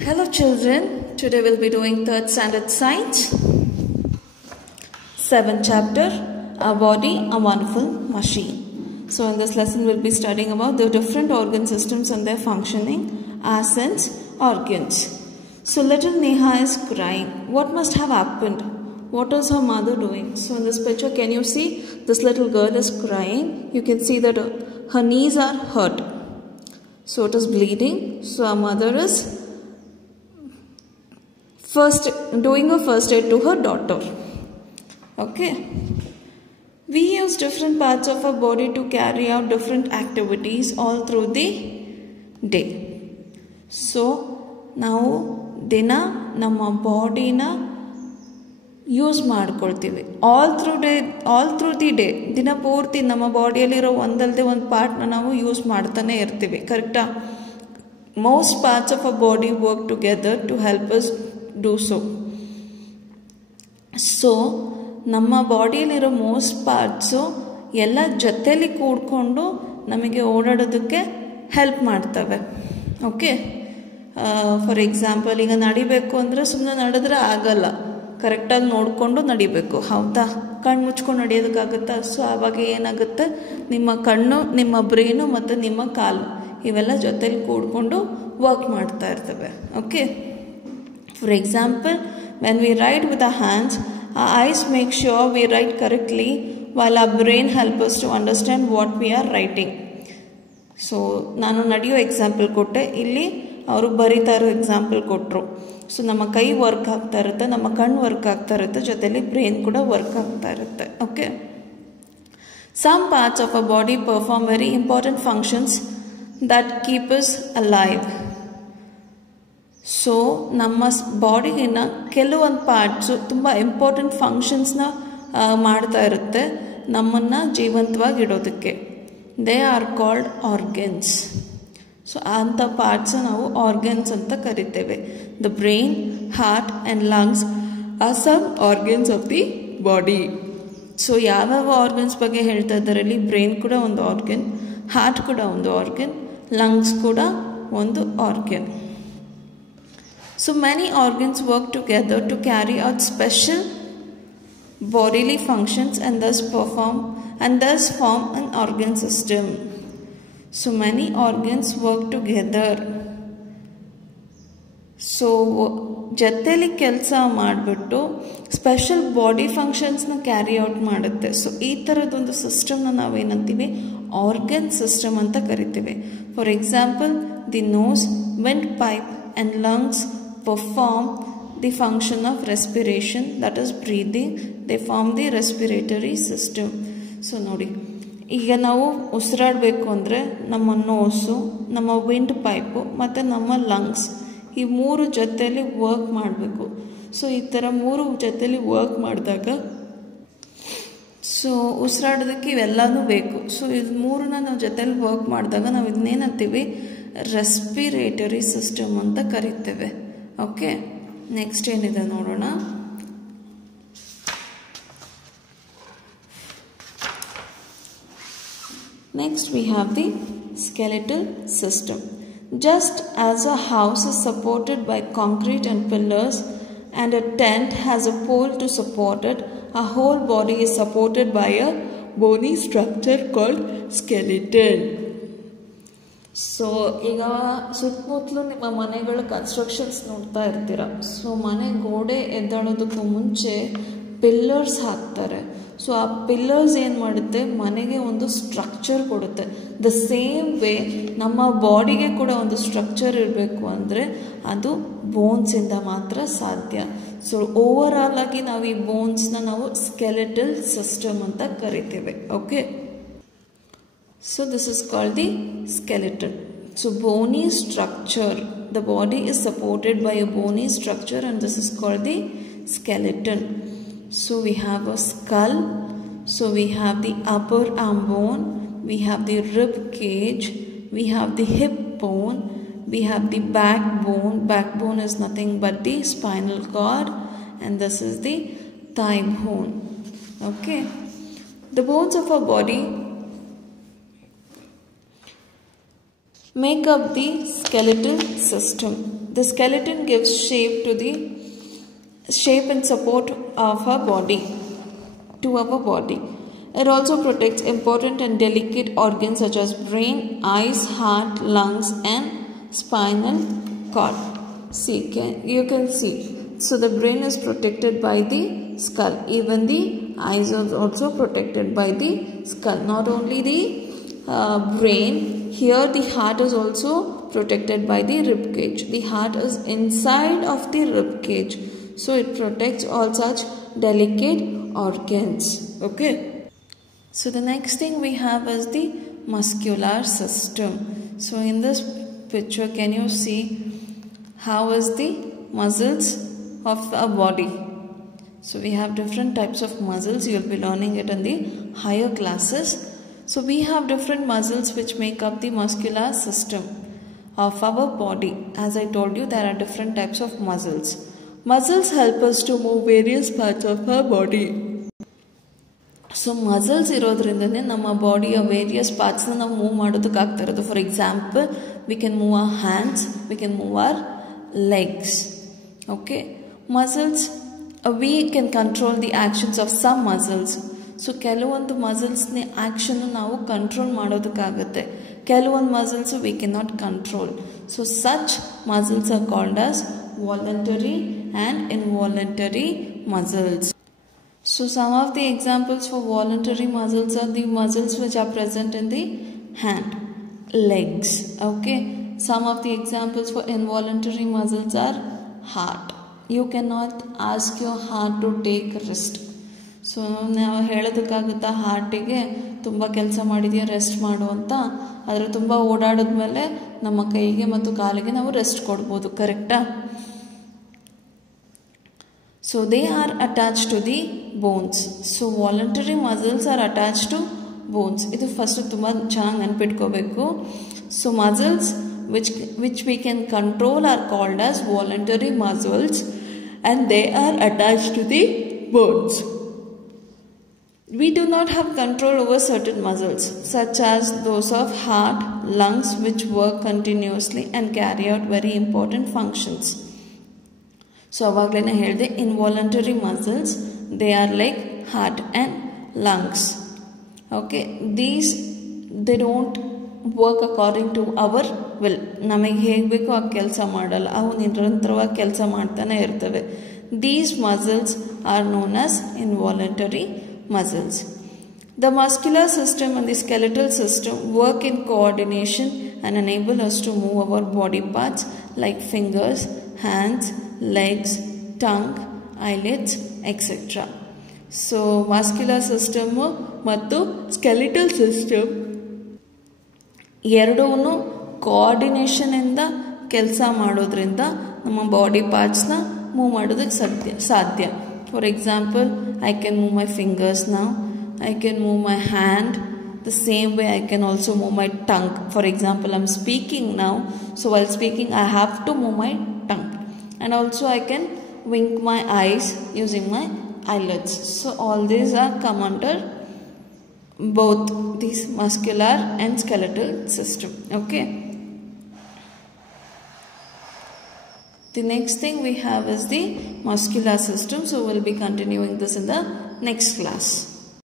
Hello children, today we'll be doing 3rd standard science, 7th chapter, Our Body, a Wonderful Machine. So in this lesson we'll be studying about the different organ systems and their functioning as sense organs. So little Neha is crying. What must have happened? What is her mother doing? So in this picture, can you see this little girl is crying? You can see that her knees are hurt. So it is bleeding. So our mother is doing a first aid to her daughter. Okay. We use different parts of our body to carry out different activities all through the day. So now dina nama body na use ಮಾಡ್ಕೊಳ್ತೀವಿ all through the day ದಿನ ಪೂರ್ತಿ ನಮ್ಮ ಬಾಡಿಯಲ್ಲಿರೋ ಒಂದಲ್ಲದೆ ಒಂದು ಪಾರ್ಟ್ನ ನಾವು use ಮಾಡ್ತಾನೆ ಇರ್ತೀವಿ ಕರೆಕ್ಟಾ most parts of our body work together to help us do so. So ನಮ್ಮ ಬಾಡಿಯಲ್ಲಿರೋ ಮೋಸ್ಟ್ ಪಾರ್ಟ್ಸು ಎಲ್ಲ ಜೊತೆಲಿ ಕೂಡ್ಕೊಂಡು ನಮಗೆ ಓಡಾಡೋದಕ್ಕೆ ಹೆಲ್ಪ್ ಮಾಡ್ತವೆ ಓಕೆ ಫಾರ್ ಎಕ್ಸಾಂಪಲ್ ಈಗ ನಡಿಬೇಕು ಅಂದರೆ ಸುಮ್ಮನೆ ನಡೆದ್ರೆ ಆಗಲ್ಲ ಕರೆಕ್ಟಾಗಿ ನೋಡಿಕೊಂಡು ನಡಿಬೇಕು ಹೌದಾ ಕಣ್ಣು ಮುಚ್ಕೊಂಡು ನಡೆಯೋದಕ್ಕಾಗುತ್ತಾ ಸೊ ಆವಾಗ ಏನಾಗುತ್ತೆ ನಿಮ್ಮ ಕಣ್ಣು ನಿಮ್ಮ ಬ್ರೈನು ಮತ್ತು ನಿಮ್ಮ ಕಾಲು ಇವೆಲ್ಲ ಜೊತೆಲಿ ಕೂಡ್ಕೊಂಡು ವರ್ಕ್ ಮಾಡ್ತಾ ಇರ್ತವೆ okay for example when we write with our hands our eyes make sure we write correctly while our brain helps us to understand what we are writing so ನಾನು ನಡೆಯೋ ಎಕ್ಸಾಂಪಲ್ ಕೊಟ್ಟೆ ಇಲ್ಲಿ ಅವರು ಬರೀತಾ ಇರೋ ಎಕ್ಸಾಂಪಲ್ ಕೊಟ್ಟರು ಸೊ ನಮ್ಮ ಕೈ ವರ್ಕ್ ಆಗ್ತಾ ಇರುತ್ತೆ ನಮ್ಮ ಕಣ್ಣು ವರ್ಕ್ ಆಗ್ತಾ ಇರುತ್ತೆ ಜೊತೆಲಿ ಬ್ರೈನ್ ಕೂಡ ವರ್ಕ್ ಆಗ್ತಾ ಇರುತ್ತೆ okay some parts of our body perform very important functions that keep us alive so ನಮ್ಮ ಬಾಡಿಗಿನ ಕೆಲವೊಂದು ಪಾರ್ಟ್ಸು ತುಂಬ ಇಂಪಾರ್ಟೆಂಟ್ ಫಂಕ್ಷನ್ಸ್ನ ಮಾಡ್ತಾ ಇರುತ್ತೆ ನಮ್ಮನ್ನು ಜೀವಂತವಾಗಿ ಇಡೋದಕ್ಕೆ they are called organs so ಅಂಥ ಪಾರ್ಟ್ಸ್ ನಾವು ಆರ್ಗನ್ಸ್ ಅಂತ ಕರಿತೇವೆ the brain heart and lungs are some organs of the body so ಯಾವ್ಯಾವ ಆರ್ಗನ್ಸ್ ಬಗ್ಗೆ ಹೇಳ್ತಾ ಇದ್ದಾರೆ ಇಲ್ಲಿ ಬ್ರೈನ್ ಕೂಡ ಒಂದು ಆರ್ಗನ್ ಹಾರ್ಟ್ ಕೂಡ ಒಂದು ಆರ್ಗನ್ ಲಂಗ್ಸ್ ಕೂಡ ಒಂದು organ So many organs work together to carry out special bodily functions and thus form an organ system. So many organs work together. So ಜೊತೆಲಿ ಕೆಲಸ ಮಾಡಿಬಿಟ್ಟು ಸ್ಪೆಷಲ್ ಬಾಡಿ ಫಂಕ್ಷನ್ಸ್ನ ಕ್ಯಾರಿ ಔಟ್ ಮಾಡುತ್ತೆ so ಈ ಥರದೊಂದು ಸಿಸ್ಟಮ್ನ ನಾವೇನಂತೀವಿ ಆರ್ಗನ್ ಸಿಸ್ಟಮ್ ಅಂತ ಕರಿತೀವಿ for example the nose windpipe and lungs perform the function of respiration that is breathing they form the respiratory system so ನೋಡಿ ಈಗ ನಾವು ಉಸಿರಾಡಬೇಕು ಅಂದರೆ ನಮ್ಮ ನೋಸು ನಮ್ಮ ವಿಂಡ್ ಪೈಪು ಮತ್ತು ನಮ್ಮ ಲಂಗ್ಸ್ ಈ ಮೂರು ಜೊತೆಯಲ್ಲಿ ವರ್ಕ್ ಮಾಡಬೇಕು ಸೊ ಈ ಥರ ಮೂರು ಜೊತೆಯಲ್ಲಿ ವರ್ಕ್ ಮಾಡಿದಾಗ ಸೊ ಉಸಿರಾಡೋದಕ್ಕೆ ಇವೆಲ್ಲನೂ ಬೇಕು ಸೊ ಇದು ಮೂರನ್ನ ನಾವು ಜೊತೆಲಿ ವರ್ಕ್ ಮಾಡಿದಾಗ ನಾವು ಇದನ್ನೇನಂತೀವಿ ರೆಸ್ಪಿರೇಟರಿ ಸಿಸ್ಟಮ್ ಅಂತ ಕರಿತೇವೆ ಓಕೆ ನೆಕ್ಸ್ಟ್ ಏನಿದೆ ನೋಡೋಣ next we have the skeletal system just as a house is supported by concrete and pillars and a tent has a pole to support it a whole body is supported by a bony structure called skeleton so ಈಗ ಸುತ್ತಮುತ್ತಲು ನಿಮ್ಮ ಮನೆಗಳ constructions ನೋಡ್ತಾ ಇರ್ತೀರ so ಮನೆ ಗೋಡೆ ಎದ್ದಾಳೋದಕ್ಕೂ ಮುಂಚೆ pillars ಹಾಕ್ತಾರೆ ಸೊ ಆ ಪಿಲ್ಲರ್ಸ್ ಏನು ಮಾಡುತ್ತೆ ಮನೆಗೆ ಒಂದು ಸ್ಟ್ರಕ್ಚರ್ ಕೊಡುತ್ತೆ ದ ಸೇಮ್ ವೇ ನಮ್ಮ ಬಾಡಿಗೆ ಕೂಡ ಒಂದು ಸ್ಟ್ರಕ್ಚರ್ ಇರಬೇಕು ಅಂದರೆ ಅದು ಬೋನ್ಸಿಂದ ಮಾತ್ರ ಸಾಧ್ಯ ಸೊ ಓವರ್ ಆಲ್ ಆಗಿ ನಾವು ಈ ಬೋನ್ಸ್ನ ನಾವು ಸ್ಕೆಲೆಟಲ್ ಸಿಸ್ಟಮ್ ಅಂತ ಕರಿತೇವೆ okay So this is called the skeleton. So bony structure. The body is supported by a bony structure and this is called the skeleton. So we have a skull. So we have the upper arm bone. We have the rib cage. We have the hip bone. We have the backbone. Backbone is nothing but the spinal cord. And this is the thigh bone. Okay. The bones of our body make up the skeletal system. The skeleton gives shape and support of our body, to our body. It also protects important and delicate organs such as brain, eyes, heart, lungs and spinal cord. See, you can see. So the brain is protected by the skull. Even the eyes are also protected by the skull. Not only the brain, here the heart is also protected by the rib cage. The heart is inside of the rib cage. So it protects all such delicate organs. Okay. So the next thing we have is the muscular system. So in this picture, can you see how is the muscles of our body? So we have different types of muscles. You will be learning it in the higher classes. So we have different muscles which make up the muscular system of our body. As I told you, there are different types of muscles. Muscles help us to move various parts of our body. So muscles irodrindane nama body various parts na ನಾವು move ಮಾಡೋದಕ್ಕೆ ಇರೋದು. For example, we can move our hands, we can move our legs. Okay, muscles, we can control the actions of some muscles. So ಕೆಲವೊಂದು muscles ನೆ action ನಾವು control ಮಾಡೋದಕ್ಕಾಗುತ್ತೆ. ಕೆಲವೊಂದು muscles we cannot control. So such muscles are called as voluntary and involuntary muscles. So some of the examples for voluntary muscles are the muscles which are present in the hand, legs. Okay. Some of the examples for involuntary muscles are heart. You cannot ask your heart to take rest. So ನಾವು ಹೇಳೋದಕ್ಕಾಗುತ್ತಾ ಹಾರ್ಟಿಗೆ ತುಂಬ ಕೆಲಸ ಮಾಡಿದೆಯಾ rest ಮಾಡು ಅಂತ, ಆದರೆ ತುಂಬ ಓಡಾಡಿದ್ಮೇಲೆ ನಮ್ಮ ಕೈಗೆ ಮತ್ತು ಕಾಲಿಗೆ ನಾವು ರೆಸ್ಟ್ ಕೊಡ್ಬೋದು, ಕರೆಕ್ಟಾ? So they are attached to the bones. So voluntary muscles are attached to bones. Idu first tumba chanaga ನೆನಪಿಟ್ಕೋಬೇಕು. So muscles which we can control are called as voluntary muscles and they are attached to the bones. We do not have control over certain muscles such as those of heart, lungs which work continuously and carry out very important functions. So avagleena helde involuntary muscles, they are like heart and lungs. Okay, these they don't work according to our will. ನಮಗೆ ಹೇಗೆ ಬೇಕೋ ಆ ಕೆಲಸ ಮಾಡಲ್ಲ, ಅವು ನಿರಂತರವಾಗಿ ಕೆಲಸ ಮಾಡ್ತಾನೆ ಇರ್ತವೆ. These muscles are known as involuntary muscles. The muscular system and the skeletal system work in coordination and enable us to move our body parts like fingers, hands, legs, tongue, eyelids, etc. So muscular system ಮತ್ತು skeletal system ಎರಡೂನು coordination ಇಂದ ಕೆಲಸ ಮಾಡೋದ್ರಿಂದ ನಮ್ಮ body parts ನ move ಮಾಡೋದಕ್ಕೆ ಸಾಧ್ಯ. For example, I can move my fingers now, I can move my hand. The same way I can also move my tongue. For example, I'm speaking now, so while speaking I have to move my tongue. And also I can wink my eyes using my eyelids. So all these are come under both these muscular and skeletal system. Okay. The next thing we have is the muscular system. So we'll be continuing this in the next class.